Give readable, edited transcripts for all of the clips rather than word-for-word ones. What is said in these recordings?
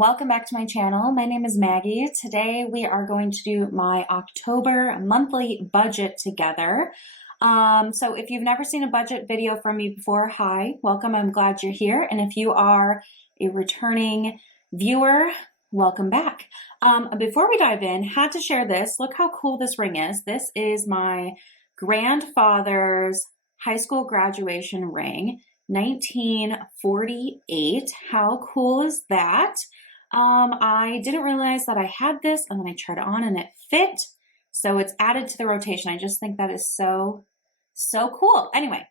Welcome back to my channel. My name is Maggie. Today we are going to do my October monthly budget together. So if you've never seen a budget video from me before, hi, welcome. I'm glad you're here. And if you are a returning viewer, welcome back. Before we dive in, had to share this. Look how cool this ring is. This is my grandfather's high school graduation ring. 1948. How cool is that? I didn't realize that I had this, and then I tried it on and it fit. So it's added to the rotation. I just think that is so cool. Anyway,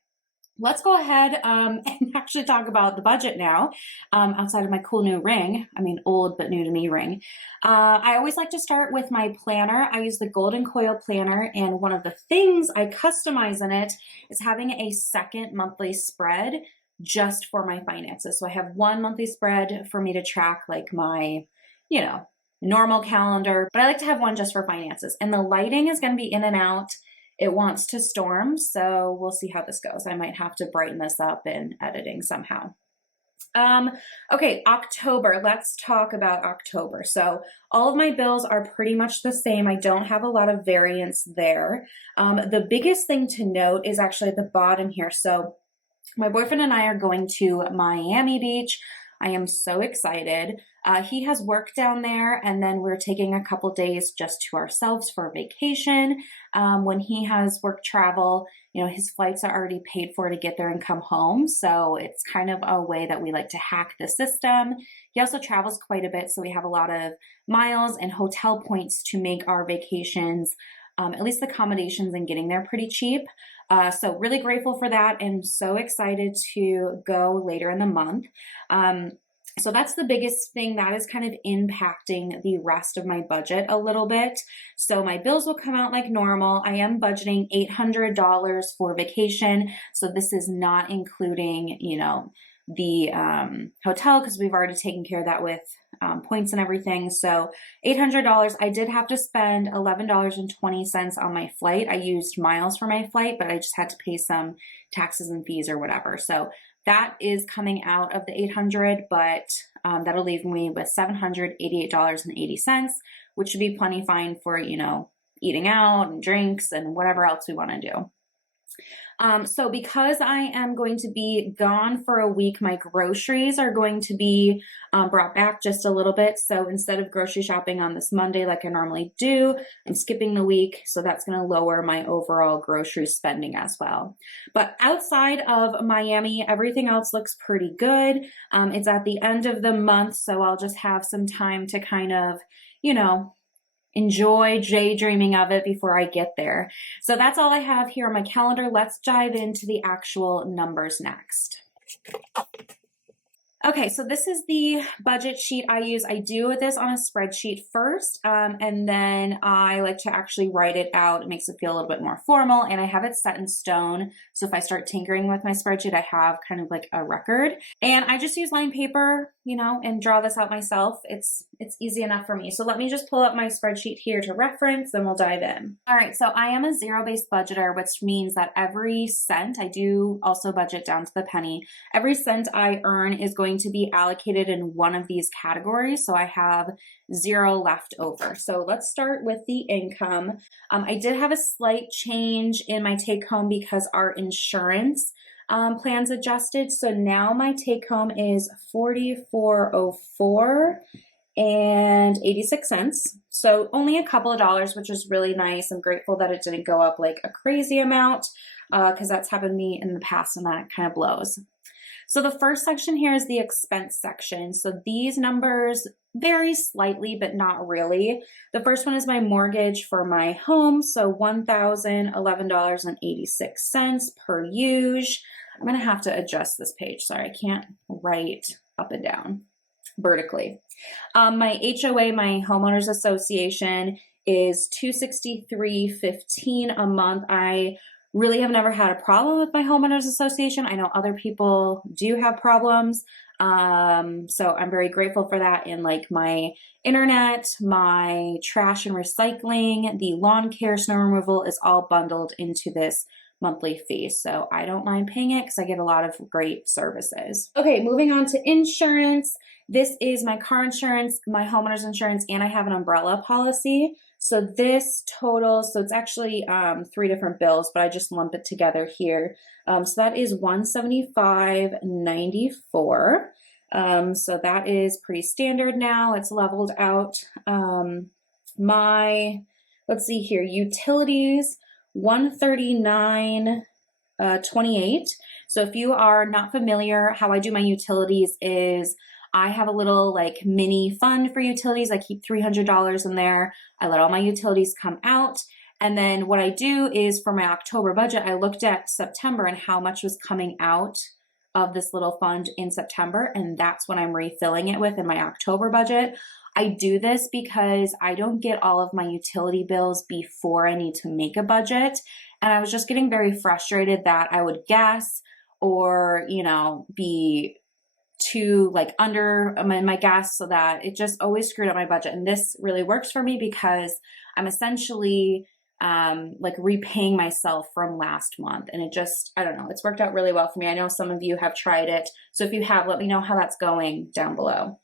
let's go ahead and actually talk about the budget now, outside of my cool new ring. I mean, old but new to me ring. I always like to start with my planner. I use the Golden Coil planner, and one of the things I customize in it is having a second monthly spread just for my finances. So I have one monthly spread for me to track like my, normal calendar, but I like to have one just for finances. And the lighting is going to be in and out. It wants to storm, so we'll see how this goes. I might have to brighten this up in editing somehow. Okay, October. Let's talk about October. So all of my bills are pretty much the same. I don't have a lot of variance there. The biggest thing to note is actually at the bottom here. So my boyfriend and I are going to Miami Beach. I am so excited. He has work down there, and then we're taking a couple days just to ourselves for a vacation. When he has work travel, his flights are already paid for to get there and come home. So it's kind of a way that we like to hack the system. He also travels quite a bit, so we have a lot of miles and hotel points to make our vacations, at least the accommodations and getting there, pretty cheap. So really grateful for that and so excited to go later in the month. So that's the biggest thing that is kind of impacting the rest of my budget a little bit. So my bills will come out like normal. I am budgeting $800 for vacation. So this is not including, the hotel, because we've already taken care of that with points and everything. So $800. I did have to spend $11.20 on my flight. I used miles for my flight, but I just had to pay some taxes and fees or whatever. So that is coming out of the $800, but that'll leave me with $788.80, which should be plenty fine for, eating out and drinks and whatever else we want to do. So because I am going to be gone for a week, my groceries are going to be brought back just a little bit. So instead of grocery shopping on this Monday like I normally do, I'm skipping the week. So that's going to lower my overall grocery spending as well. But outside of Miami, everything else looks pretty good. It's at the end of the month, so I'll just have some time to kind of, enjoy daydreaming of it before I get there. So that's all I have here on my calendar. Let's dive into the actual numbers next. Okay, so this is the budget sheet I use. I do this on a spreadsheet first, and then I like to actually write it out. It makes it feel a little bit more formal, and I have it set in stone. So if I start tinkering with my spreadsheet, I have kind of like a record. And I just use line paper, and draw this out myself. It's easy enough for me. So let me just pull up my spreadsheet here to reference, then we'll dive in. All right, so I am a zero-based budgeter, which means that every cent, I do also budget down to the penny, every cent I earn is going to be allocated in one of these categories. So I have zero left over. So let's start with the income. I did have a slight change in my take home because our insurance plans adjusted. So now my take home is $44.04 and 86 cents. So only a couple of dollars, which is really nice. I'm grateful that it didn't go up like a crazy amount, because that's happened to me in the past and that kind of blows. So the first section here is the expense section. So these numbers vary slightly, but not really. The first one is my mortgage for my home. So $1,011.86 per use. I'm going to have to adjust this page. Sorry, I can't write up and down vertically. My HOA, my homeowners association, is $263.15 a month. I really have never had a problem with my homeowners association. I know other people do have problems. So I'm very grateful for that. And like my internet, my trash and recycling, the lawn care, snow removal is all bundled into this monthly fee. So I don't mind paying it because I get a lot of great services. Okay, moving on to insurance. This is my car insurance, my homeowner's insurance, and I have an umbrella policy. So this totals, so it's actually 3 different bills, but I just lump it together here. So that is $175.94. So that is pretty standard now. It's leveled out. Let's see here, utilities, $139.28. So if you are not familiar, how I do my utilities is I have a little like mini fund for utilities. I keep $300 in there. I let all my utilities come out. And then what I do is for my October budget, I looked at September and how much was coming out of this little fund in September. And that's what I'm refilling it with in my October budget. I do this because I don't get all of my utility bills before I need to make a budget. And I was just getting very frustrated that I would guess or, be too like under my gas, so that it just always screwed up my budget. And this really works for me because I'm essentially like repaying myself from last month. And it just, I don't know, it's worked out really well for me. I know some of you have tried it. So if you have, let me know how that's going down below.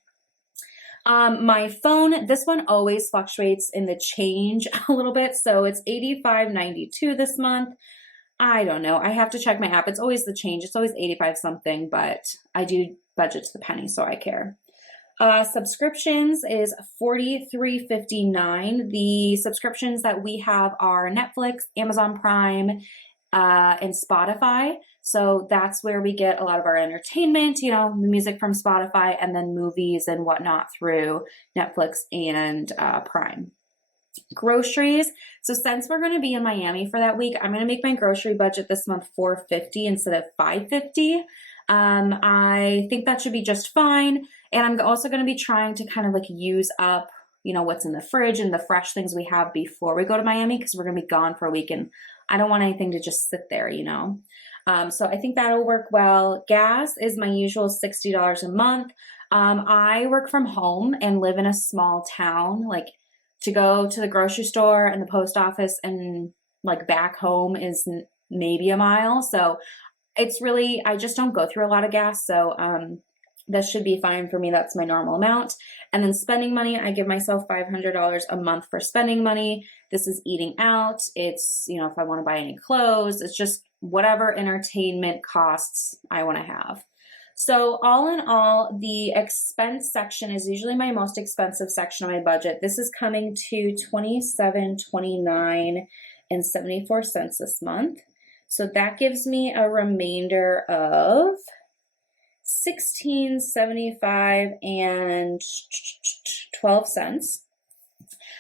My phone, this one always fluctuates in the change a little bit. So it's $85.92 this month. I don't know. I have to check my app. It's always the change. It's always 85 something, but I do budget to the penny, so I care. Subscriptions is $43.59. The subscriptions that we have are Netflix, Amazon Prime, and Spotify. So that's where we get a lot of our entertainment, music from Spotify, and then movies and whatnot through Netflix and Prime. Groceries. So since we're going to be in Miami for that week, I'm going to make my grocery budget this month $450 instead of $550. I think that should be just fine. And I'm also going to be trying to kind of like use up, what's in the fridge and the fresh things we have before we go to Miami, because we're going to be gone for a week and I don't want anything to just sit there, So I think that'll work well. Gas is my usual $60 a month. I work from home and live in a small town. Like, to go to the grocery store and the post office and like back home is maybe a mile. So it's really, I just don't go through a lot of gas. So that should be fine for me. That's my normal amount. And then spending money, I give myself $500 a month for spending money. This is eating out. It's, if I want to buy any clothes, it's just whatever entertainment costs I want to have. So all in all, the expense section is usually my most expensive section of my budget. This is coming to $27.29.74 this month. So that gives me a remainder of $16.75.12.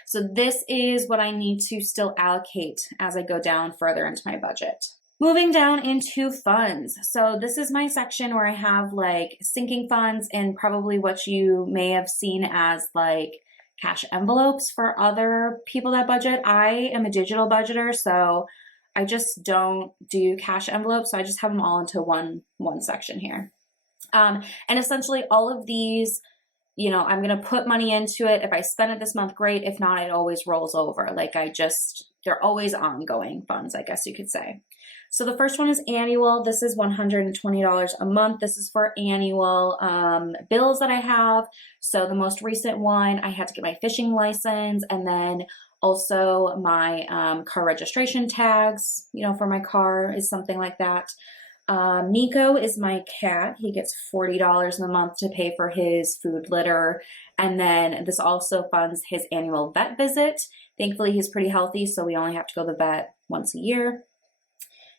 So this is what I need to still allocate as I go down further into my budget. Moving down into funds. So this is my section where I have like sinking funds and probably what you may have seen as like cash envelopes for other people that budget. I am a digital budgeter, so I just don't do cash envelopes. So I just have them all into one section here. And essentially all of these, I'm going to put money into it. If I spend it this month, great. If not, it always rolls over. They're always ongoing funds, I guess you could say. So the first one is annual. This is $120 a month. This is for annual bills that I have. So the most recent one, I had to get my fishing license and then also my car registration tags, for my car is something like that. Nico is my cat. He gets $40 a month to pay for his food litter. And then this also funds his annual vet visit. Thankfully, he's pretty healthy, so we only have to go to the vet once a year.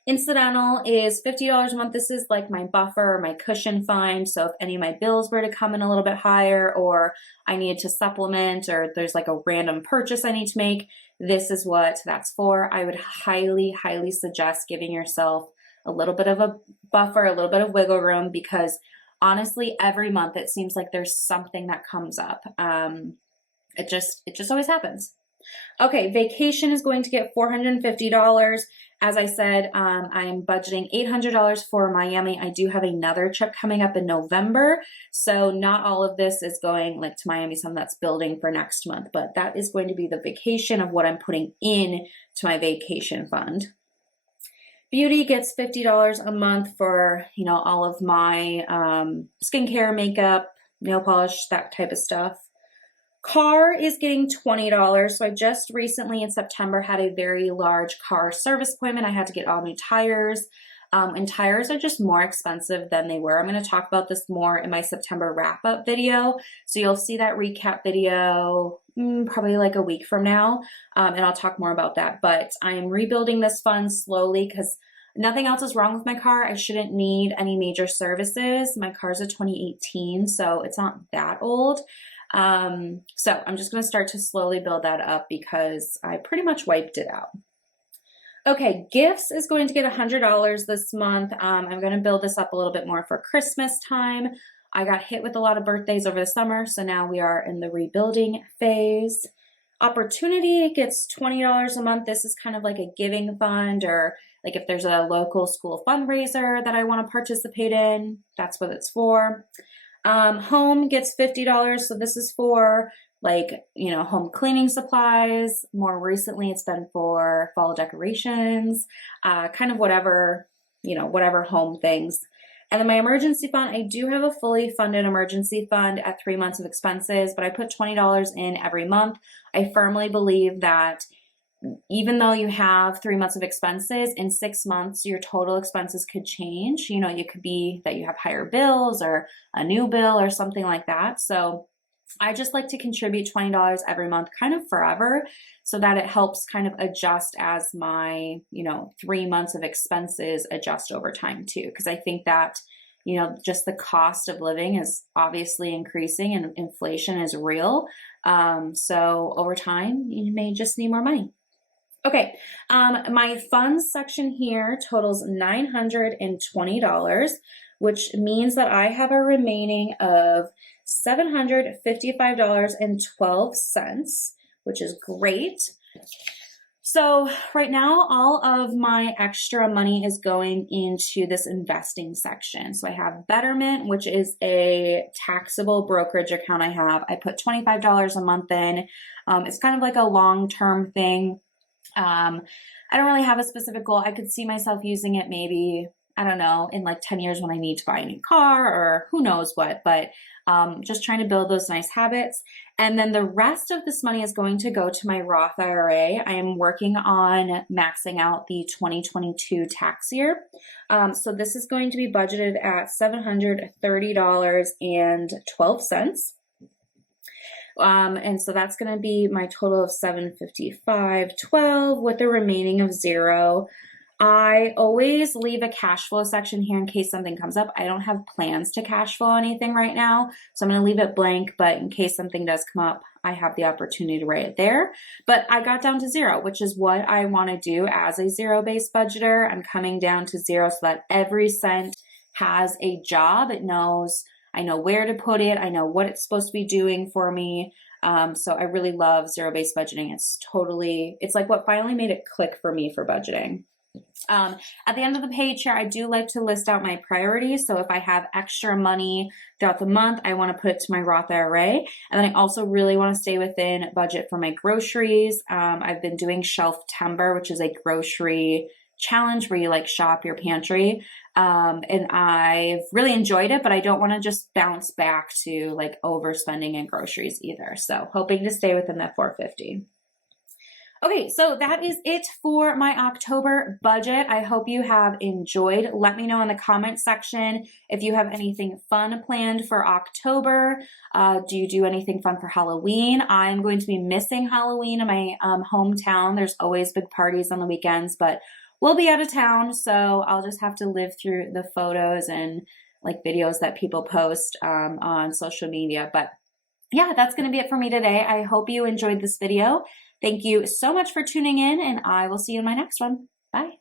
Incidental is $50 a month. This is like my buffer, my cushion fund. So if any of my bills were to come in a little bit higher or I needed to supplement or there's like a random purchase I need to make, this is what that's for. I would highly, highly suggest giving yourself a little bit of a buffer, a little bit of wiggle room, because honestly, every month it seems like there's something that comes up. It just always happens. Okay, vacation is going to get $450. As I said, I'm budgeting $800 for Miami. I do have another trip coming up in November. So not all of this is going like to Miami, some that's building for next month, but that is going to be the vacation of what I'm putting in to my vacation fund. Beauty gets $50 a month for, you know, all of my skincare, makeup, nail polish, that type of stuff. Car is getting $20. So I just recently in September had a very large car service appointment. I had to get all new tires. And tires are just more expensive than they were. I'm going to talk about this more in my September wrap-up video. So you'll see that recap video probably like a week from now. And I'll talk more about that. But I am rebuilding this fund slowly because nothing else is wrong with my car. I shouldn't need any major services. My car's a 2018, so it's not that old. So I'm just going to start to slowly build that up because I pretty much wiped it out. Okay, gifts is going to get $100 this month. I'm going to build this up a little bit more for Christmas time. I got hit with a lot of birthdays over the summer, so now we are in the rebuilding phase. Opportunity gets $20 a month. This is kind of like a giving fund, or like if there's a local school fundraiser that I want to participate in, that's what it's for. Home gets $50. So this is for like, you know, home cleaning supplies. More recently, it's been for fall decorations, kind of whatever, you know, whatever home things. And then my emergency fund, I do have a fully funded emergency fund at 3 months of expenses, but I put $20 in every month. I firmly believe that even though you have 3 months of expenses, in 6 months, your total expenses could change. You know, it could be that you have higher bills or a new bill or something like that. So I just like to contribute $20 every month, kind of forever, so that it helps kind of adjust as my, you know, 3 months of expenses adjust over time too. Because I think that, you know, just the cost of living is obviously increasing and inflation is real. So over time, you may just need more money. Okay, my funds section here totals $920, which means that I have a remaining of $755.12, which is great. So right now, all of my extra money is going into this investing section. So I have Betterment, which is a taxable brokerage account I have. I put $25 a month in. It's kind of like a long-term thing. I don't really have a specific goal. I could see myself using it maybe, I don't know, in like 10 years when I need to buy a new car or who knows what, but just trying to build those nice habits. And then the rest of this money is going to go to my Roth IRA. I am working on maxing out the 2022 tax year. So this is going to be budgeted at $730.12. And so that's going to be my total of $755.12 with the remaining of $0. I always leave a cash flow section here in case something comes up. I don't have plans to cash flow anything right now, so I'm going to leave it blank, but in case something does come up, I have the opportunity to write it there. But I got down to $0, which is what I want to do as a zero-based budgeter. I'm coming down to $0 so that every cent has a job. It knows, I know where to put it. I know what it's supposed to be doing for me. So I really love zero-based budgeting. It's like what finally made it click for me for budgeting. At the end of the page here, I do like to list out my priorities. So if I have extra money throughout the month, I want to put it to my Roth IRA. And then I also really want to stay within budget for my groceries. I've been doing Shelf-Tember, which is a grocery challenge where you like shop your pantry. And I've really enjoyed it, but I don't want to just bounce back to like overspending in groceries either. So hoping to stay within that $450. Okay, so that is it for my October budget. I hope you have enjoyed. Let me know in the comment section if you have anything fun planned for October. Do you do anything fun for Halloween? I'm going to be missing Halloween in my hometown. There's always big parties on the weekends, but we'll be out of town, so I'll just have to live through the photos and like videos that people post on social media. But yeah, that's going to be it for me today. I hope you enjoyed this video. Thank you so much for tuning in, and I will see you in my next one. Bye.